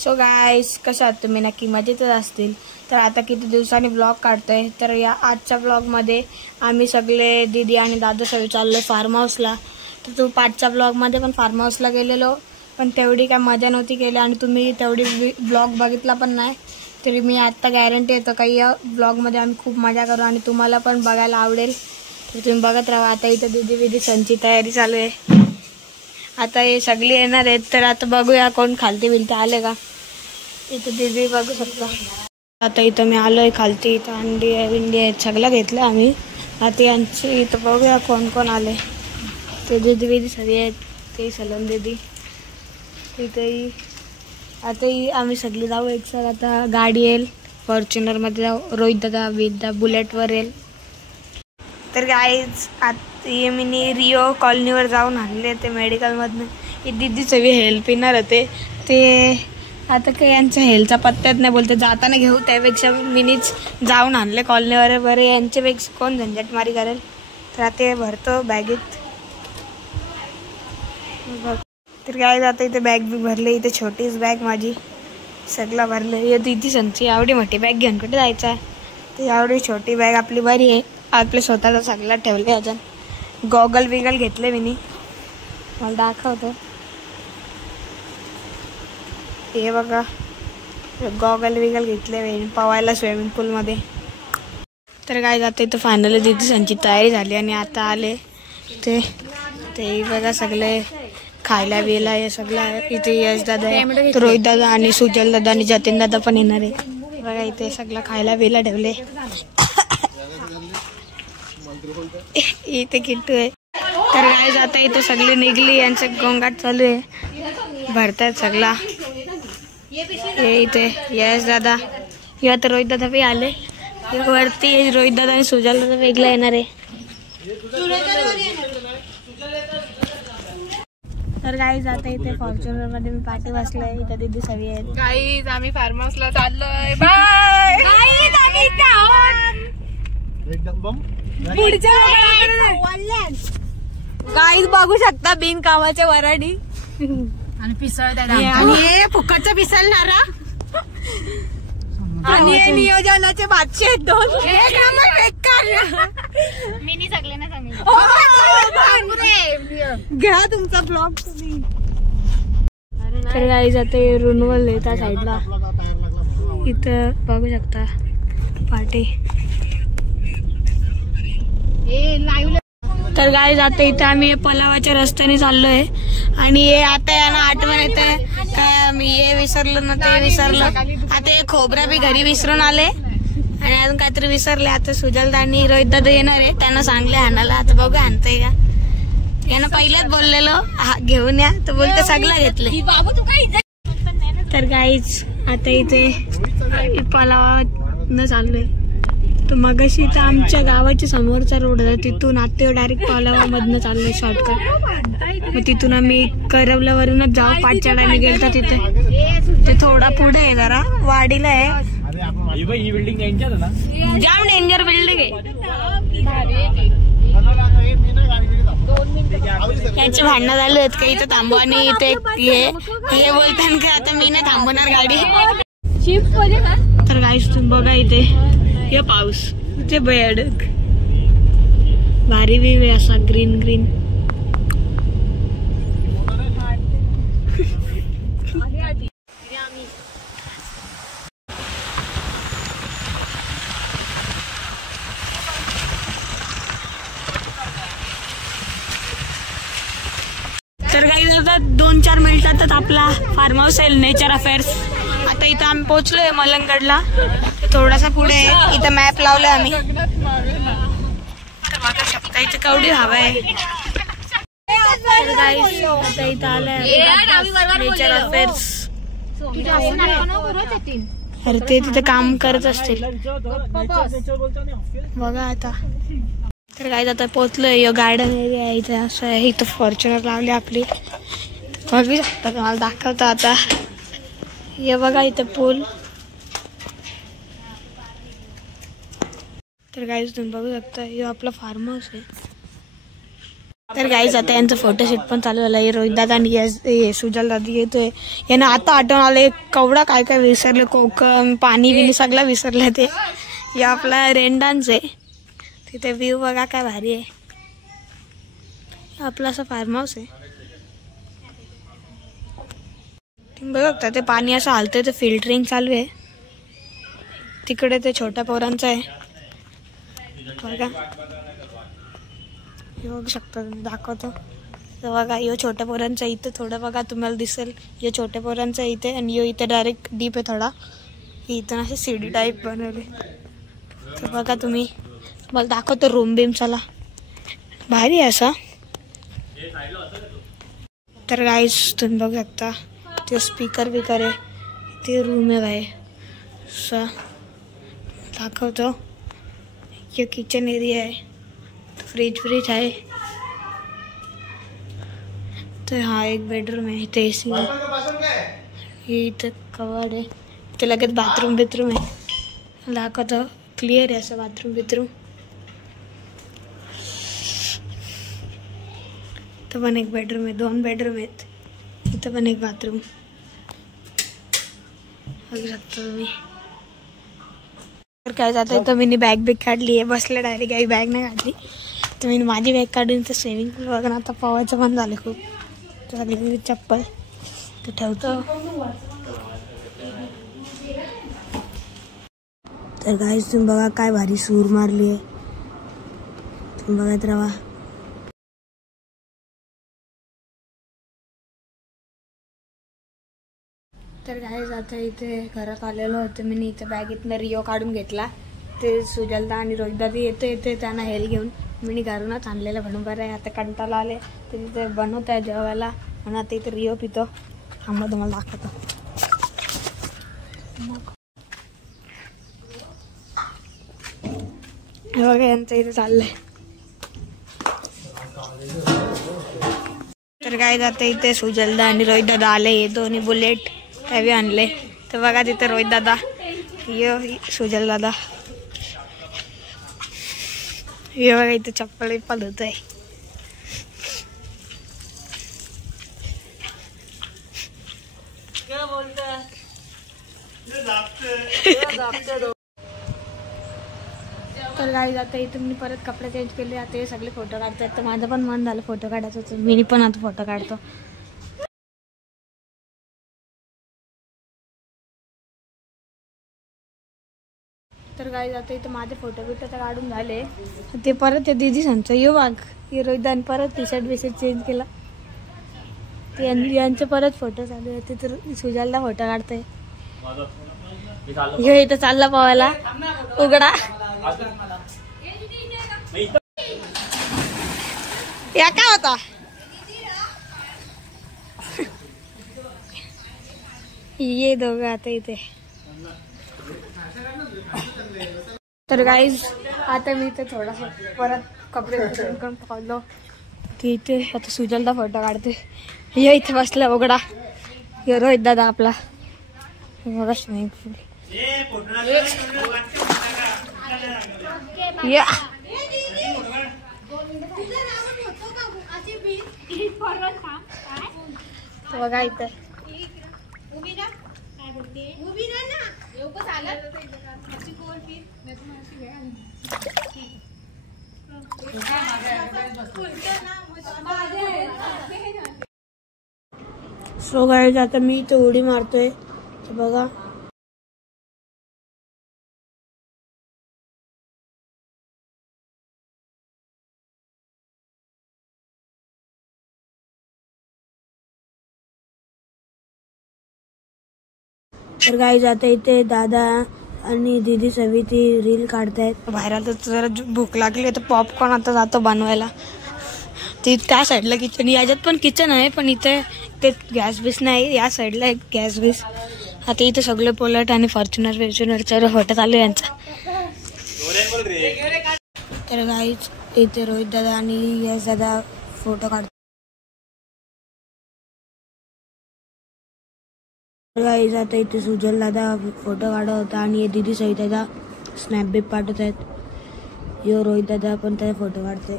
So guys, कसं आहात तुम्ही? नक्की मजेतच असतील. तर आता किती दिवसांनी ब्लॉग काढतोय. तर या आजच्या ब्लॉगमध्ये आम्ही सगळे दीदी आणि दादा सगळे चाललो फार्म हाऊसला. तर तो पाचच्या ब्लॉगमध्ये पण फार्म हाऊसला गेलेलो, पण तेवढी काय मजा नव्हती केली आणि तुम्ही तेवढी ब्लॉग बघितला पण नाही. तरी मी आत्ता गॅरंटी येतो का या ब्लॉगमध्ये आम्ही खूप मजा करू आणि तुम्हाला पण बघायला आवडेल. तर तुम्ही बघत राहा. आता इथं दीदी संची तयारी चालू आहे. आता हे सगळी येणार आहेत. तर आता बघूया कोण खालती बिलती आले का. इथं दीदी बघू शकता. आता इथं मी आलोय खालती. इथं अंडी आहे, विंडी आहेत, सगळं घेतलं आम्ही. आता यांची इथं बघूया कोण कोण आले. ते दीदी सगळे आहेत. ते सलम दीदी इथंही. आताही आम्ही सगळी जाऊ एक सर. आता गाडी येईल फॉर्च्युनरमध्ये जाऊ. रोहित दादा विद्या बुलेटवर येईल. तर गाईज आता मी रिओ कॉलनीवर जाऊन आणले ते मेडिकलमधनं. ही दीदी सगळी हेल्प येणार होते. ते आता काही यांच्या हेल्थचा पत्त्यात नाही बोलते. जाताना घेऊ, त्यापेक्षा मीनीच जाऊन आणले कॉलनीवर. बरे यांच्यापेक्षा कोण झंझटमारी करेल. तर आता भरतो बॅगेत. तर काय आता इथे बॅग बी भरले. इथे छोटीच बॅग माझी सगळं भरलं. हे दीदी संची एवढी मोठी बॅग घेऊन कुठे जायचं आहे. तर एवढी छोटी बॅग आपली बरी आहे. आपल्या स्वतःचा सगळं ठेवले. अजून गॉगल बिगल घेतले मी. मला दाखवतो. हे बघा, गॉगल बिगल घेतले मी पवायला स्विमिंग पूलमध्ये. तर काय जाते तर फायनली दीदी संची तयारी झाली आणि आता आले ते बघा सगळे खायला बियला हे सगळं आहे. इथे यश दादा आहे, रोहित दादा आणि सुजल दादा आणि जतीन दादा पण येणार आहे. बघा इथे सगळं खायला बियला ठेवले. इथे किट्टू आहे. तर काय जाता इथे सगळी निघली. यांचं गोंगाट चालू आहे. भरतात सगळा. हे इथे यश दादा किंवा तर रोहित दादा बी आले. वरती रोहित दादा आणि सुजल दादा वेगळा येणार आहे. तर गाईज आता इथे फॉर्च्युनर मध्ये मी पाठी बसलोय. इथे दीदी सगळी आहेत. गाईज आम्ही फार्म हाऊसला चाललोय. Bye guys. आम्ही गाईज बघू शकता बिनकामाच्या वराडी आणि पिसळ आणि फुकटचं पिसळणारा आणि नियोजनाचे बादशे आहेत दोन. मी सगळे ना सांगितलं. घ्या तुमचा ब्लॉग तुम्ही. तर गाईज आता रुनवल आहे त्या साईडला. इथं बघू शकता पाठी. तर गाईज आता इथं आम्ही पलावाच्या रस्त्याने चाललोय आणि हे आता यांना आठवण येते का मी हे विसरलो ना ते विसरलं. आता हे खोबरा बी घरी विसरून आले आणि अजून काहीतरी विसरले. आता सुजलदा आणि रोहित दादा येणार आहे. त्यांना सांगले हाणाला. आता बघू आणतंय का. यानं पहिलेच बोललेलो घेऊन या, तर बोलते सगळं घेतले. तर गाईज आता इथे पलावा न चाललोय. तर मगाशी इथं आमच्या गावाच्या समोरचा रोड होता, तिथून आता डायरेक्ट पलावा मधनं चाललोय शॉर्टकट. मग तिथून आम्ही करवल्यावरूनच जाऊ. पाचच्याला गेलता तिथे. ते थोडा पुढे आहे, जरा वाडीला आहे. जाम डेंजर बिल्डिंग आहे. याचे भांडणं झाले आहेत का इथं थांबू आणि इथे हे बोलताना का आता मी नाही थांबवणार गाडी. तर गाईस तुम्ही बघा इथे हे पाऊस इथे भयानक भारी बी असा ग्रीन ग्रीन. तर काही आता 2-4 मिनिटातच आपला फार्म हाऊस आहे नेचर अफेअर्स. आता इथं आम्ही पोहोचलोय मलंगडला. थोडासा पुढे इथं मॅप लावलाय आम्ही. बघा शकता इथे केवढी हवा आहे. तर गाईस आता इथं आलंय नेचर अफेअर्स. अरे ते तिथे काम करत असतील बघा आता. तर गाईस आता पोहोचलोय. गार्डन एरिया आहे इथे. असं आहे इथं फॉर्च्युनर लावली आपली. बघू शकता तुम्हाला दाखवतो आता. हे बघा इथं पूल. तर गाईस तुम्ही बघू शकता हे आपला फार्म हाऊस आहे. तर गाईज आता यांचं फोटोशूट पण चालू झालं आहे. रोहित दादा आणि सुजल दादा येतोय. यांना आता आठवण आले कवडा काय काय विसरले, कोकम पाणी बिनी सगळं विसरलं. ते हे आपला रेंडांच आहे. तिथे व्ह्यू बघा काय भारी आहे. आपला असं फार्म हाऊस आहे. बघा ते पाणी असं हलतंय, ते फिल्टरिंग चालू आहे. तिकडे ते छोट्या पोरांचं आहे बघा. हे बघू शकता तुम्ही, दाखवतो तर बघा. यो छोट्या पोरांचा इथं थोडं बघा तुम्हाला दिसेल. यो छोट्या पोरांचा इथे आणि यो इथे डायरेक्ट डीप आहे थोडा. इथं असे सीडी टाईप बनवले. तर बघा तुम्ही, मला दाखवतो रूम बीम. चला भारी आहे असा. तर गाईज तुम्ही बघू शकता ते स्पीकर बिकर आहे. ते रूम आहे बाय असं दाखवतो. हे किचन एरिया आहे. फ्रीज आहे. तर हा एक बेडरूम आहे. इथे AC आहे. इथं कवर्ड आहे. इथे लगेच बाथरूम आहे. दाखवतो क्लिअर आहे असं बाथरूम. इथं पण एक बेडरूम आहे. 2 बेडरूम आहेत. इथं पण एक बाथरूम बघू शकता तुम्ही. तर काय जातं इथं मी बॅग काढली आहे. बसले डायरेक्ट. काही बॅग नाही काढली तर मी माझी बॅग काढून तर स्विमिंग पूल वगैरे आता पोहायचं पण झालं खूप. तर चप्पल तर ठेवतो. तर गाईज तुम्ही बघा काय भारी सूर मारली आहे. तुम्ही बघत राहा. तर गाईज आता इथे घरात आलेलो होतो मी. इथे बॅगेतनं रिओ काढून घेतला. ते सुजलदा आणि रोहितदादा येते त्यांना हेल्प घेऊन मी घरूनच आणलेलं. म्हणून बरं आहे. आता कंटाळा आले तर तिथे बनवत आहे जेवायला. म्हणून आता इथे रिओ पितो. थांबा तुम्हाला दाखवतो. हे बघा यांचं इथे चाललंय. तर गाईज आता इथे सुजलदा आणि रोहितदादा आले. हे दोन्ही बुलेट त्यावे आणले. तर बघा तिथे रोहितदादा, ये सुजलदादा. हे बघा इथे चप्पल होत आहे. तर गाईज आता इथे मी परत कपडे चेंज केले. आता हे सगळे फोटो काढतात. तर माझं पण मन झालं फोटो काढायचं. तर मी पण आता फोटो काढतो. तर गाईज आता इथं माझे फोटो बिटो तर काढून झाले. ते परत ते दिदी सांगतो ये वाघ हे रोहितदान परत टी-शर्ट चेंज केला. ते यांचे परत फोटो चालू आहे. तर सुजलदा फोटो काढतोय. हे इथं चालला पोहायला. उघडा या काय होता. ये दोघं आता इथे. तर गाईज आता मी इथे थोडासा परत कपडे करून पावलो की इथे आता सुजलदा फोटो काढते. ये इथे बसला उघडा. हे रोहित दादा आपला. बघा स्विमिंग पूल. या बघा इथं सो गाईज आता मी इथे उडी मारतोय. बघा तर गाईज आता इथे दादा आणि दीदी सविती रील काढतायत. बाहेर आता जरा भूक लागली तर पॉपकॉर्न आता जातो बनवायला. ते त्या साईडला किचन, याच्यात पण किचन आहे पण इथे ते गॅस बीस नाही. या साईडला एक गॅस बीस. आता इथे सगळे पोलट आणि फॉर्च्युनरचा फोटो चालू आहे यांचा. तर गाईज इथे रोहित दादा आणि यश दादा फोटो काढतात. गाईज आता इथे सुजल दादा फोटो काढत होता आणि दीदी सविता स्नॅप बीप पाठवत आहेत. यो रोहित दादा पण त्याचा फोटो काढते.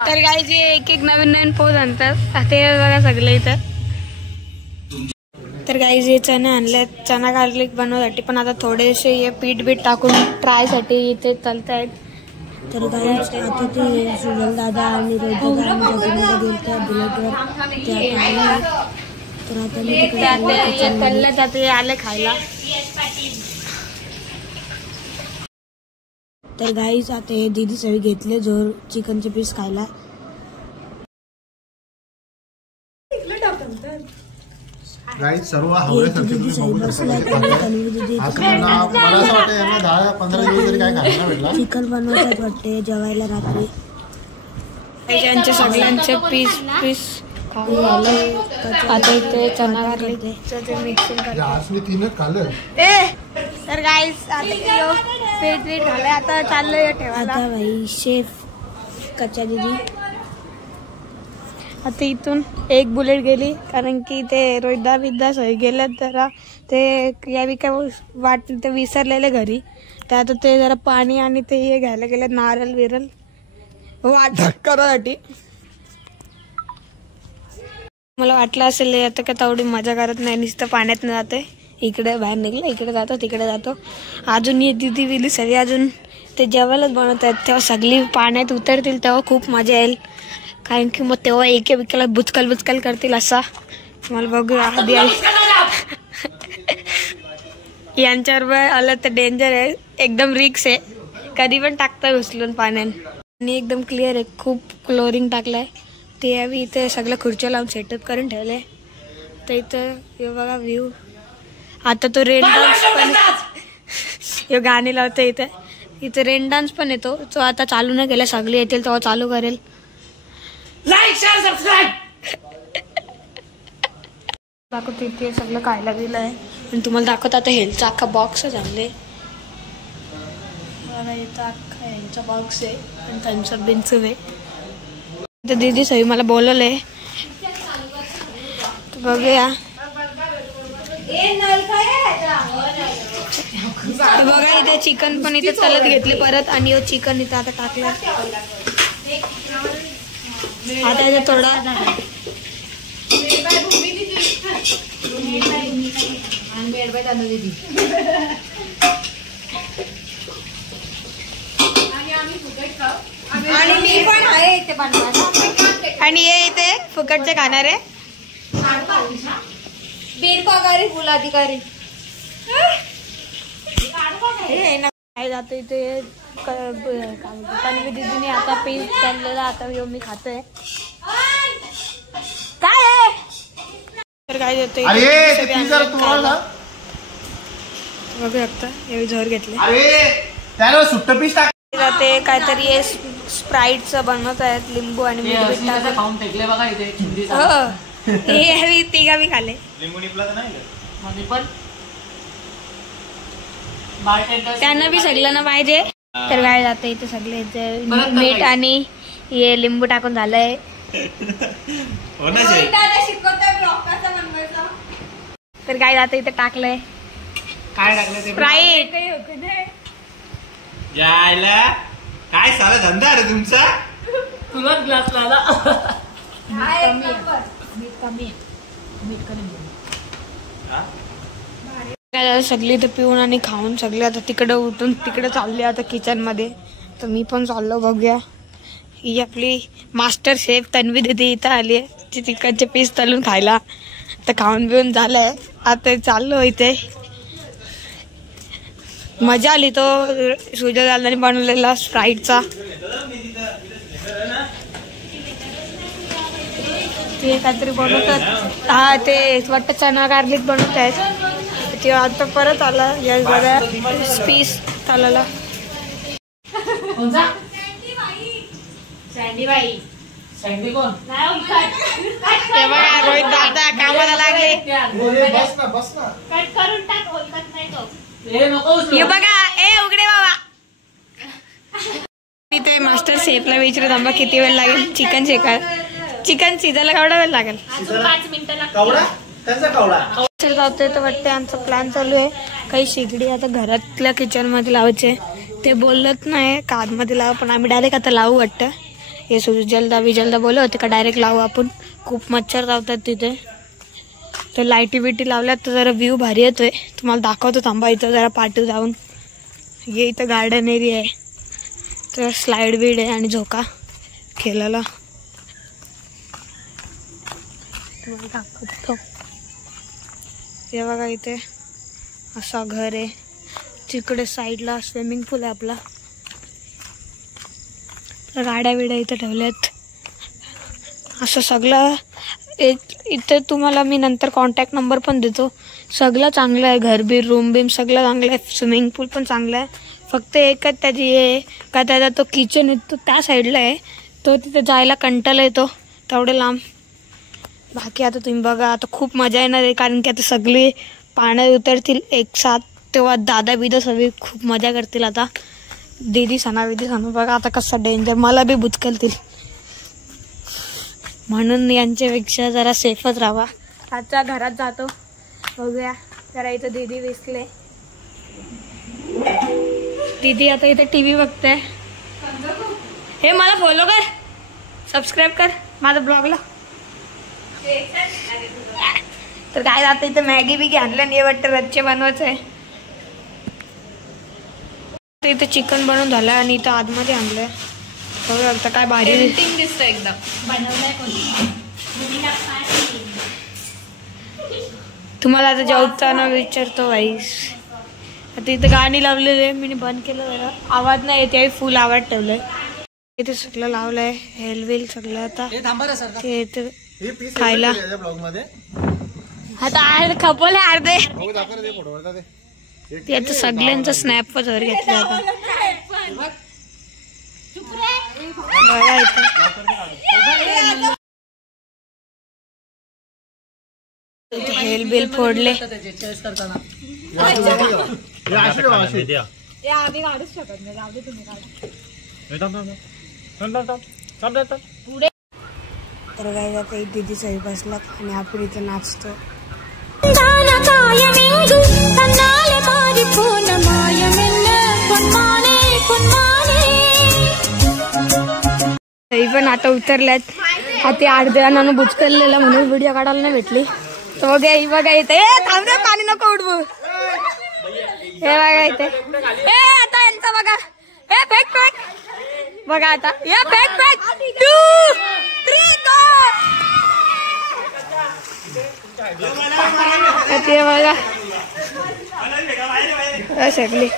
तर काही जे एक एक नवीन नवीन पोज आणतात ते बघा सगळे इथं. तर काही जे चणे आणले चना गार्लिक बनवण्यासाठी, पण आता थोडेसे हे पीठ बीठ टाकून ट्रायसाठी इथे चालतायत. तर काही आता ते सुजल दादा आणि रोहित दादा आम्ही जगनला गेलतो बुलेटवर तर आता तळले जाते आले खायला. तर गाईच आता हे दीदी सगळी घेतले जोर चिकनचे पीस खायला. गाईज सर्व हवळे सरचे तुम्ही बघू शकता. मला असं वाटतं यांना 10-15 दिवस तरी काय खायला भेटला. चिकन बनवतात वाटते जेवायला रात्री. त्यांचे सगळ्यांचे पीस आता इथे चना गार्लिकचं मिक्सिंग करते. आज मी 3च खाल्लं. तर गाईस आता पीठ झालंय आता चाललंय ठेवायला. आता भाई शेफ कच्चा दीदी आता इथून एक बुलेट गेली कारण की ते रोहितदा बिद्दा सही गेले जरा ते यावी काय वाटलं ते विसरलेले घरी. तर आता ते जरा पाणी आणि ते हे घ्यायला गेले नारळ विरल वाट करासाठी. मला वाटलं असेल आता का तेवढी मजा करत नाही नुसतं पाण्यात न जाते. इकडे बाहेर निघलं इकडे जातो तिकडे जातो. अजून ये दिदी विली सगळी अजून ते जेवायलाच बनवत आहेत. तेव्हा सगळी पाण्यात उतरतील तेव्हा खूप मजा येईल कारण की मग तेव्हा एकेला बुचकल करतील असा मला बघूया. आधी यांच्यावर आलं तर डेंजर आहे एकदम रिक्स आहे कधी पण टाकता उचलून पाण्यात. आणि एकदम क्लिअर आहे खूप क्लोरिंग टाकलंय ते आम्ही इथे सगळ्या खुर्च्या लावून सेटअप करून ठेवले. तर इथं हे बघा व्ह्यू. आता तो रेन डान्स पण हे गाणी लावतो इथे रेन डान्स पण येतो तो आता चालू नाही केला. सगळे येतील तेव्हा चालू करेल. लाईक शेअर सबस्क्राईब दाखवतो. इथे सगळं खायला गेलं आहे आणि तुम्हाला दाखवतो आता हेल्थचा अख्खा बॉक्सच आणले बघा. इथं अख्खा हेल्थचा बॉक्स आहे आणि थम्सअप बिन्सअप आहे. तर दीदी सही मला बोलवलंय बघूया. बघा इथे चिकन पण इथे तलत घेतली परत आणि चिकन इथं आता टाकलं. आता इथे थोडा आणि मी पण आहे इथे बनवायला आणि हे इथे फुकटचे खाणारे बीरपगारी फुलाधिकारी काय जातो इथे. दीदीने आता पीस चाललेला आता मी खातोय काय तर काय देतो बघू शकता हे झोर घेतले सुट्ट पीस ते काहीतरी स्प्राईटचं बनवत आहेत लिंबू आणि मीठ हे तिघा मी खाले. त्यांना बी सगळ्यांना पाहिजे. तर काय जातं इथे सगळे मीठ आणि हे लिंबू टाकून झालंय. तर काय जातं इथे टाकलंय काय टाकलं स्प्राईट. जायला काय सारा धंदा रे तुमचा. तुला ग्लास लावला सगळी तर पिऊन आणि खाऊन सगळे आता तिकडे उठून तिकडे चालले आता किचन मध्ये. तर मी पण चाललो बघूया. ही आपली मास्टर शेफ तन्वी दीदी इथं आली आहे ती चिकनचे पीस तळून खायला. तर खाऊन पिऊन झालंय आता चाललो इथे. मजा आली तो सुजय दादाने बनवलेला स्प्राईटचा. ते काहीतरी बनवतात हा ते वाटतं चना गार्लिक बनवत आहेत ते आता परत आला या बघा पीस चालायला. रोहित दादा कामाला लागले. बघा ए उघडे बाबा. इथे मास्टर शेफला विचारू थांबा किती वेळ लागेल चिकन चिकन शिजायला केवढा वेळ लागेल. 5 मिनिटं जातोय तर वाटतं आमचा प्लॅन चालू आहे काही शेगडी आता घरातल्या किचन मध्ये लावायचे. ते बोलत नाही कार मध्ये लावा पण आम्ही डायरेक्ट आता लावू वाटतं. हे सुजलदा विजलदा बोलले होते का डायरेक्ट लावू आपण, खूप मच्छर लावतात तिथे. तर लाईटी बिटी लावल्यात तर जरा व्ह्यू भारी येतोय. तुम्हाला दाखवतो थांबा, इथं जरा पाठी जाऊन. हे इथं गार्डन एरिया आहे, तर स्लाइड बीड आहे आणि झोका खेळायला. तुम्हाला दाखवतो. हे बघा इथे असा घर आहे, तिकडे साईडला स्विमिंग पूल आहे आपला. गाड्या बिड्या इथं ठेवल्यात. असं सगळं इथं तुम्हाला मी नंतर कॉन्टॅक्ट नंबर पण देतो. सगळं चांगलं आहे, घर बीर रूम बीम सगळं चांगलं आहे. स्विमिंग पूल पण चांगलं आहे. फक्त एकच त्याची हे का त्याचा तो किचन आहे तो त्या साईडला आहे, तो तिथे जायला कंटाळा येतो तेवढे लांब. बाकी आता तुम्ही बघा, आता खूप मजा येणार आहे कारण की आता सगळे पाण्यात उतरतील एक साथ, तेव्हा दादा बिदा सगळे खूप मजा करतील. आता दीदी सणा बघा आता कसं डेंजर, मला बी बुचकलतील. म्हणून यांच्यापेक्षा जरा सेफच राहा. आता घरात जातो, बघूया. जरा इथं दीदी विसले, दीदी आता इथे टीव्ही बघते. हे मला फॉलो कर, सबस्क्राईब कर माझ्या ब्लॉगला. तर काय आता इथे मॅगी बिगी आणलं नाही वाटतं, रच्चे बनवायचं आहे. इथे चिकन बनवून झालं आणि इथं आतमध्ये आणलंय. बघा काय भारी दिसतं एकदम. तुम्हाला आता जेवताना विचारतो वाईस. आता इथं गाणी लावलेली आहे, मी बंद केलं जरा, आवाज नाही येते, फुल आवाज ठेवलाय. इथे सगळं लावलंय, हेलवेल सगळं. आता ते इथे खायला आता खपवले अर्धे. ते आता सगळ्यांचा स्नॅप वगैरे घेतलं. आता बघा इथे हेल बिल फोडले. तर काय जात दीदी सही बसलात आणि आपण इथं नाचतो. पण आता उतरल्यात. हाती अर्ध्या जणांना बुचकरलेला म्हणून व्हिडिओ काढायला नाही भेटली. तर बघा ही बघा इथे, थांब रे पाणी नको उडवू. हे बघा इथे, आता यांचा बघा, हे फेक फेक बघा आता, हे फेक फेक 2 3 ते बघा शकली.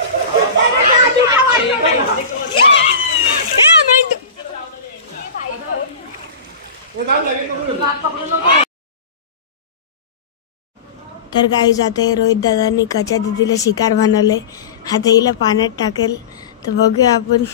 तर गाई जाते. रोहित दादांनी कच्या दिदीला शिकार बनवले, आता हिला पाण्यात टाकेल. तर बघूया आपण.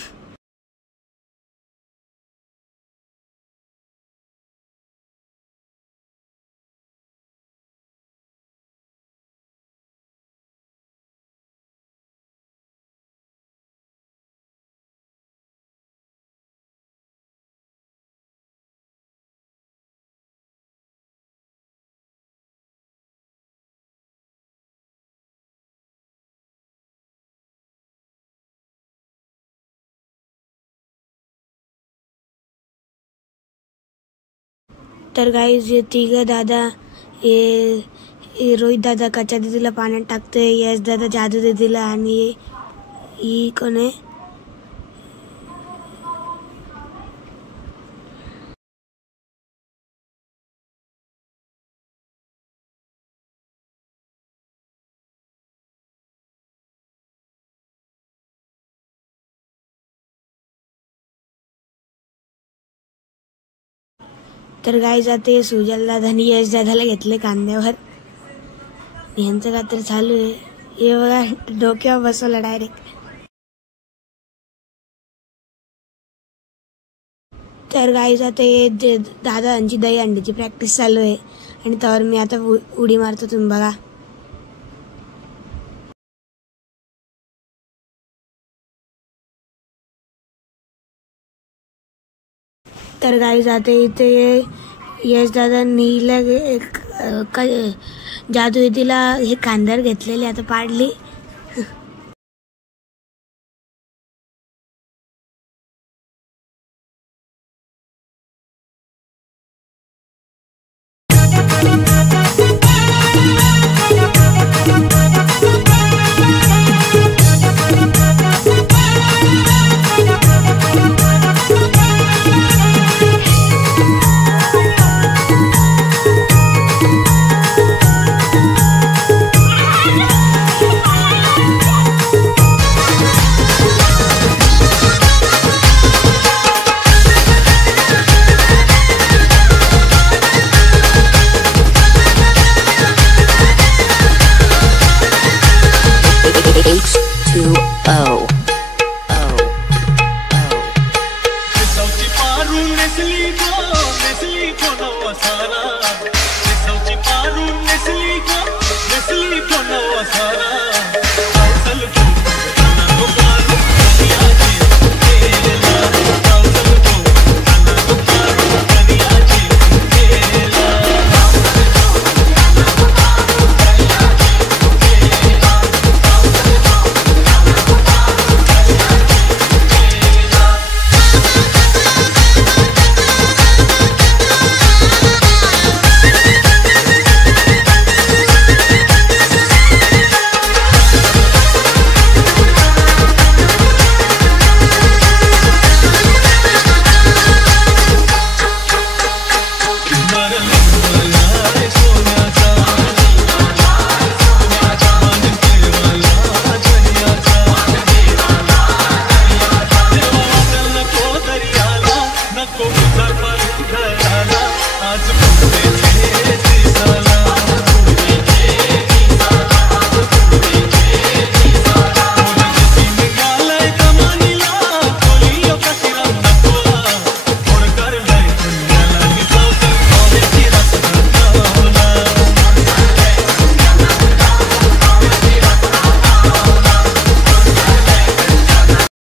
तर गाईज हे तिघं दादा, हे रोहित दादा कच्या दिदीला पाण्यात टाकते, यश दादा जादू दिदीला, आणि ही कोण आहे तर गाय जाते. सुजल दादा आणि यश दादाला घेतले कांद्यावर. यांचं काहीतरी चालू आहे. हे बघा डोक्यावर बसवलं डायरेक्ट. तर गाय जाते. दादा यांची दही अंडीची प्रॅक्टिस चालू आहे आणि त्यावर मी आता उडी मारतो. तुम्ही बघा. तर गाई जाते. इथे यश दादा नीला जादू दिदीला हे कांद्यावर घेतलेली आता पाडली.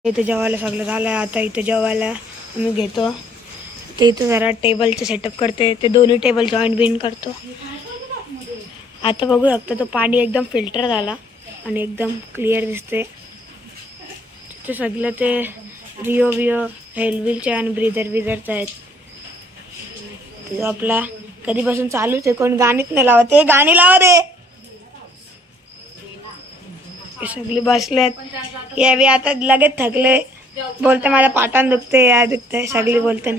इथे जेवायला सगळं झालंय. आता इथे जेवायला आम्ही घेतो. ते इथं जरा टेबलचं सेटअप करते. ते दोन्ही टेबल जॉईंट बिन करतो. आता बघू शकता तो पाणी एकदम फिल्टर झाला आणि एकदम क्लिअर दिसते. तिथे सगळं ते रिओ विओ हेलविलचे आणि ब्रीदर विदरचे आहेत. ते आपला कधीपासून चालूच आहे. कोण गाणीच नाही लावत. ते गाणी लावा रे. सगळे बसलेत. यावी आता लगेच थकले. बोलते माझ्या पाठान दुखते या दुखते सगळी बोलते.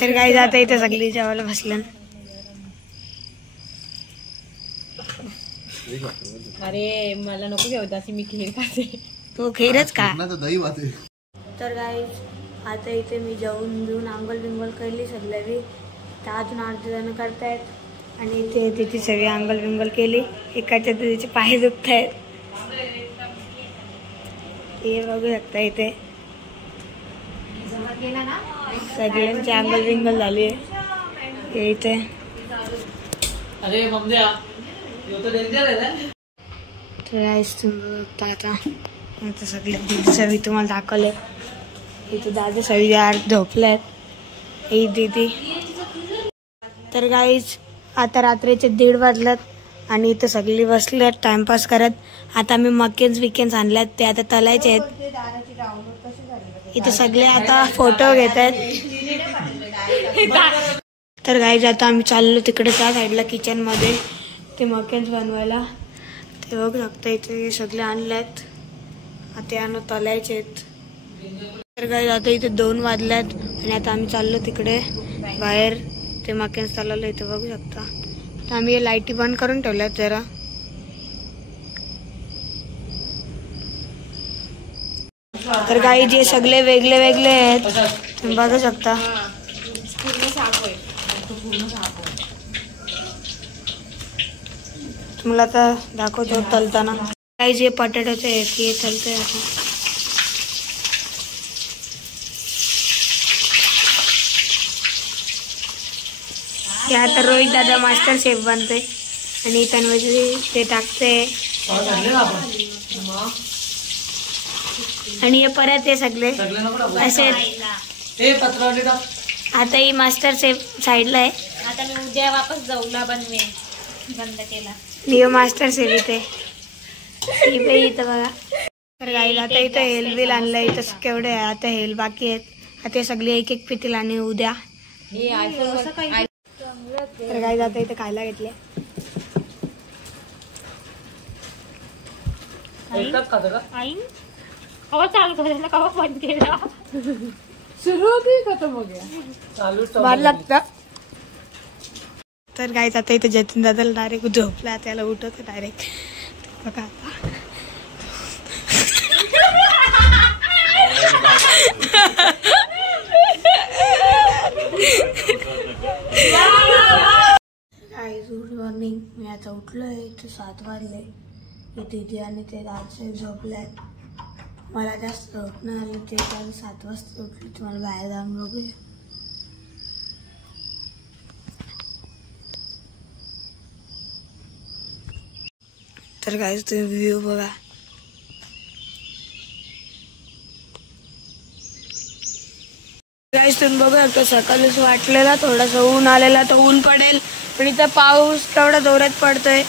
तर काही जात इथे सगळी जेवायला बसल्या. अरे मला नको घेऊ मी खीर खाते. तो खीरच का? दही वाते. तर गाईज आता इथे मी जेवून बिवून आंघोळ बिंगोळ केली सगळ्यांनी. तर अजून 8 जण करतायत आणि इथे तिची सगळी आंघोळ बिंगोळ केली. एकाच्या तिचे पाय दुखत आहेत. हे बघू शकता इथे सगळ्यांची आंघोळ बिंगोळ झाली आहे इथे. तर गाईज तुम्ही बघता आता सगळ्या दीदी सवी तुम्हाला दाखवले. इथे दादा सवी यार झोपल्यात. ही दीदी. तर गाईज आता रात्रीचे 1:30 वाजल्यात आणि इथं सगळी बसल्यात टाइमपास करत. आता मी मकेन्स विकेन्स आणल्यात ते आता तलायचे आहेत. इथे सगळे आता फोटो घेत आहेत. तर गाईज आता आम्ही चाललो तिकडे त्या साईडला किचन मध्ये ते मकेन्स बनवायला. ते बघू शकता इथे सगळे आणल्यात. आता आणून तलायचे आहेत. तर गाईज आता इथे 2 वाजल्यात आणि आता आम्ही चाललो तिकडे बाहेर ते मकेन्स चालवलं. इथे बघू शकता. तर आम्ही लाईटी बंद करून ठेवल्यात जरा. तर काही जे सगळे वेगळे वेगळे आहेत तुम्ही बघू शकता. तुम्हाला आता दाखवतो तलताना. काही जे पटाट्याचे आहेत हे तलतंय आता. हे आता रोहित दादा मास्टर शेफ बनते आणि तन्मयजी ते टाकते आणि हे परत हे सगळे असे. आता ही मास्टर शेफ साईडला आहे. आता मी उद्या वापस जाऊला बनवे बंद केला. नियो मास्टर शेफ इथे इथं बघा. तर गाईला आता इथं हेल बिल आणलंय. इथं केवढे आहे आता हेल बाकी आहेत. आता सगळे एक एक पितील आणि उद्या. तर गाईला आता इथे खायला घेतले. कवा चालू करायला कवा बंद केला. भारी लागतं. तर गाईच आता इथे जतीन दादाला डायरेक्ट झोपला. त्याला उठवतो डायरेक्ट. बघा आता गुड मॉर्निंग. मी आता उठलोय. इथे 7 वाजले. दीदी आणि ते दादासाहेब झोपले आहेत. मला जास्त झोप नाही आली ते काल 7 वाजता उठली. तुम्हाला बाहेर जाऊन बघूया. तर गाईज तुम्ही व्ह्यू बघा. गाईज तुम्ही बघू शकता सकाळीच वाटलेला थोडासा ऊन आलेला तर ऊन पडेल पण इथं पाऊस केवढा जोरात पडतोय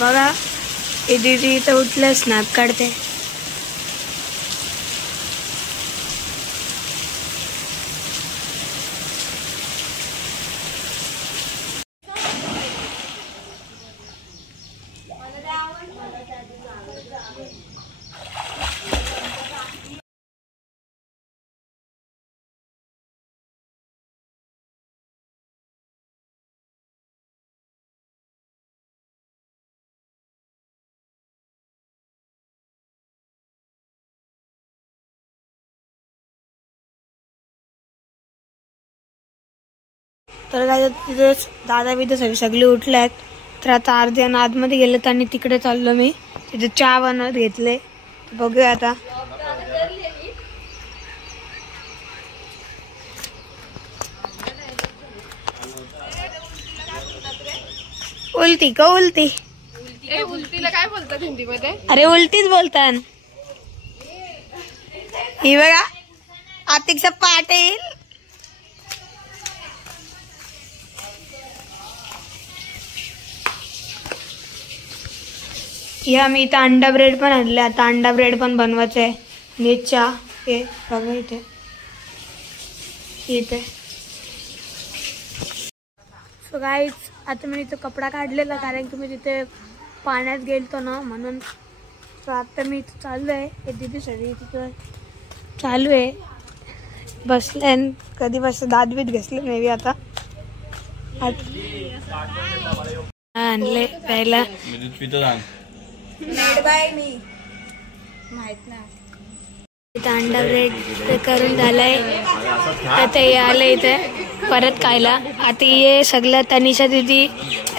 बघा. दीदी इथं उठलं स्नॅप काढते. तर काय तिथे दादा बिदा सगळे उठल्यात. तर आता अर्ध्या आतमध्ये गेले आणि तिकडे चाललो मी. तिथे चहा बनवत घेतले. बघूया आता. उलटी का उलटी? उलटीला काय बोलतात हिंदीमध्ये? अरे उलटीच बोलतात. ही बघा आतिक्षा पाटील. या मी इथं अंडा ब्रेड पण आणले. आता अंडा ब्रेड पण बनवायचं आहे. नीचा हे बघा इथे इथे. सो गाईज आता मी इथं कपडा काढलेला कारण की मी तिथे पाण्यात गेलतो ना म्हणून. सो आता मी इथं चालू आहे. हे दिदी सगळी तिथं चालू आहे बसले. कधी बस दात बीत घसले नाही आता आणले प्यायला. इथं अंडा ब्रेड करून झालाय. आता हे आलं इथे परत खायला. आता ये सगळं तनिषा दीदी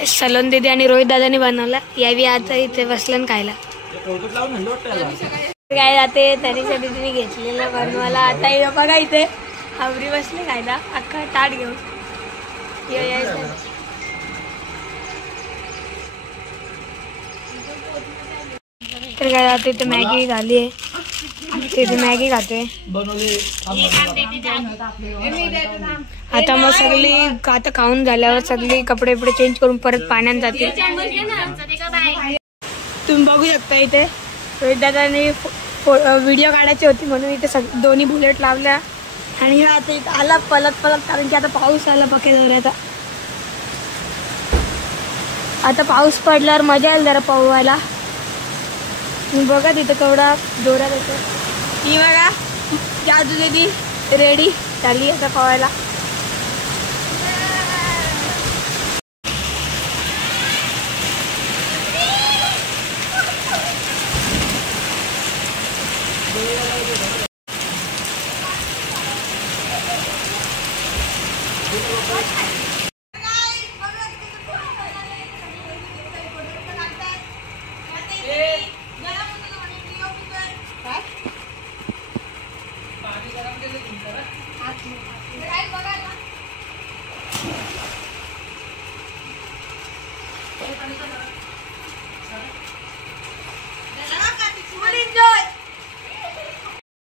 सलोन दीदी आणि रोहित दादानी बनवला. यावी आता इथे बसलं खायला. काय जाते तनिषा दीदीने घेतलेलं बनवायला. आता हे बघा इथे आवरी बसले खायला अख्खा ताट घेऊन. तर काय आता इथे मॅगी झाली आहे. तिथे मॅगी खाते. आता मग सगळी आता खाऊन झाल्यावर सगळी कपडे बिपडे चेंज करून परत पाण्यात जाते. तुम्ही बघू शकता इथे रोहित दादाने व्हिडिओ काढायची होती म्हणून इथे दोन्ही बुलेट लावल्या. आणि आता इथं आला पलत कारण की आता पाऊस आला बके जोराचा. आता पाऊस पडल्यावर मजा येईल जरा पोहायला. बघा तिथं केवढा जोरात येतो. ही बघा जादू दीदी रेडी झाली आता पोहायला.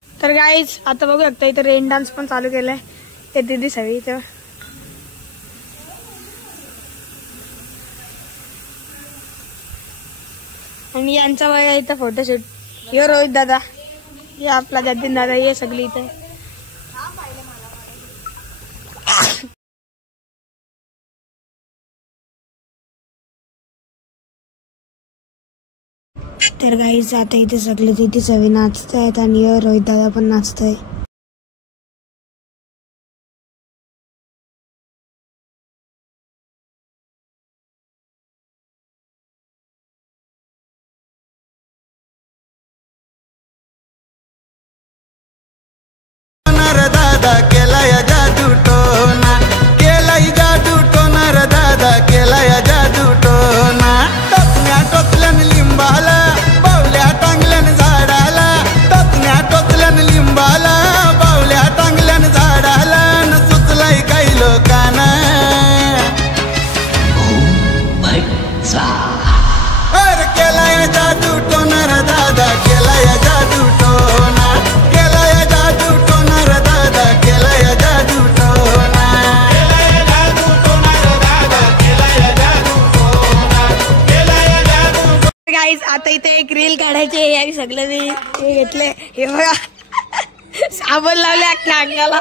तर गाईज आता बघू शकता इथे रेन डान्स पण चालू केलाय. ते दीदी सगळी इथं. आणि यांचा बघा इथं फोटोशूट. हे रोहित दादा, हे आपला जतीन दादा, हे सगळी इथे. तर गाईज आता इथे सगळे तिथे सगळे नाचत आहेत आणि रोहित दादा पण नाचतोय. दादा केला या जादू टोना, केला जादू टोना रे दादा केला या जादू टोना. टोचण्या टोचल्यान लिंबाला, बावल्या टांगल्यान झाडाला, टोचण्या सगळे मी हे घेतले. हे बघा साबण लावले अख्ख्या अंगाला.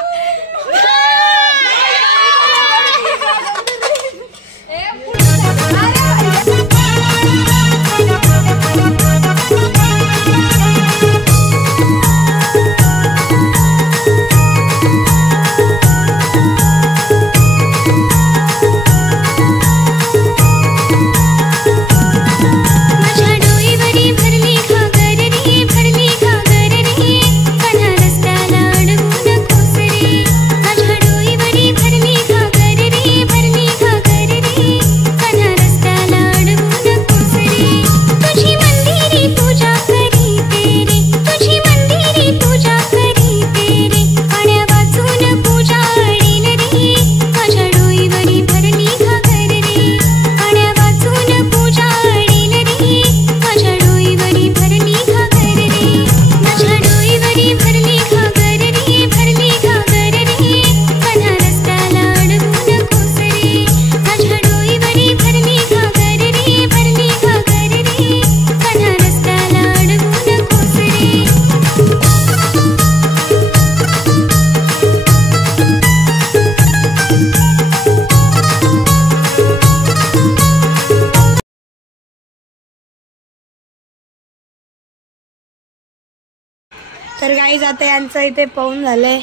तर गाईज आता यांचं इथे पाहून झालंय.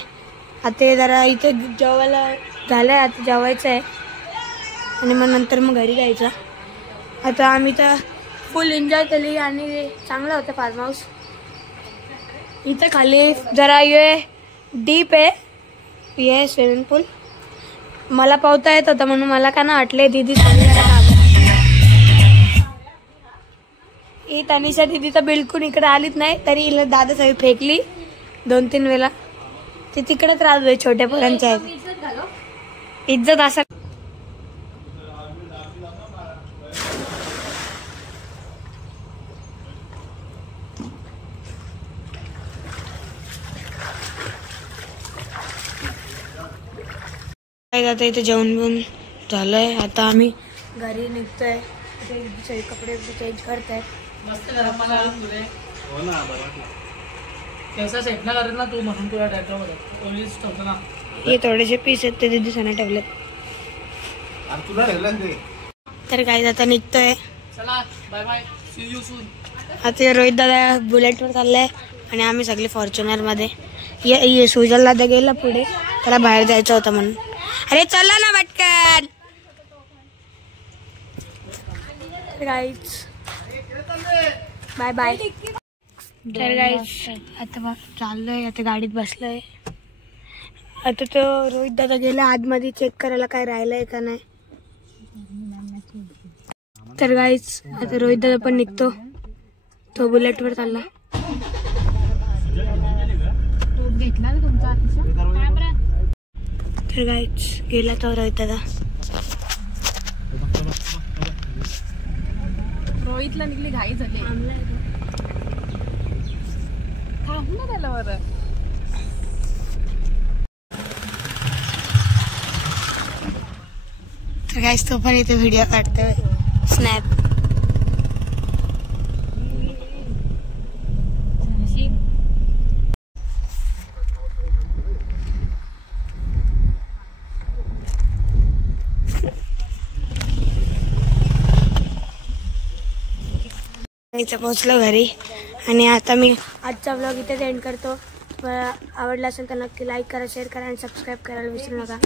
आता जरा इथे जेवायला झालंय. आता जेवायचं आहे आणि मग नंतर मग घरी जायचं. आता आम्ही तर फुल एन्जॉय केली आणि चांगलं होतं फार्म हाऊस. इथे खाली जरा ये डीप आहे, ये स्विमिंग पूल. मला पावता येत होता म्हणून मला का ना वाटले दीदी ही तनिषा दीदी तर बिलकुल इकडे आलीच नाही. तरी हिला दादासाहेब फेकली 2-3 वेळा. ते तिकडेच राहत छोट्या पोरांच्या आहेत. इज्जत असा आता इथे जेवण बिवून झालंय. आता आम्ही घरी निघतोय. कपडे चेंज करताय. मस्त गरम पाणी घालून तुले. हो ना बरोबर. केसा सेट ना करत ना तू म्हणून तुला ट्रॅक्टरमध्ये ओलीच ठेवतो ना. हे थोडेसे पीस आहेत ते दिदी सणा ठेवलेत. तुला ठेवलं ते. तर काय आता निघतोय. चला bye bye, see you soon. आता रोहित दादा बुलेटवर चाललाय आणि आम्ही सगळे फॉर्च्युनर मध्ये. ये सुजल दादा गेला पुढे, त्याला बाहेर जायचं होतं म्हणून. अरे चला ना पटकन. Guys bye bye. तर गाईज आता चाललोय. आता गाडीत बसलोय. आता तो रोहित दादा गेला आतमध्ये चेक करायला काय राहिलंय का नाही. तर गाईज आता रोहित दादा पण निघतो. तो बुलेटवर चालला. तर गाईज गेला तो रोहित दादा. रोहितला निघली घाई झाली. थांब ना त्याला बरं. तर गाईज तो पण इथे व्हिडिओ काढतोय स्नॅप. इथं पोहोचलो घरी आणि आता मी आजचा व्लॉग इथेच एंड करतो. आवडला असेल तर नक्की लाईक करा, शेअर करा आणि सबस्क्राईब करायला विसरू नका.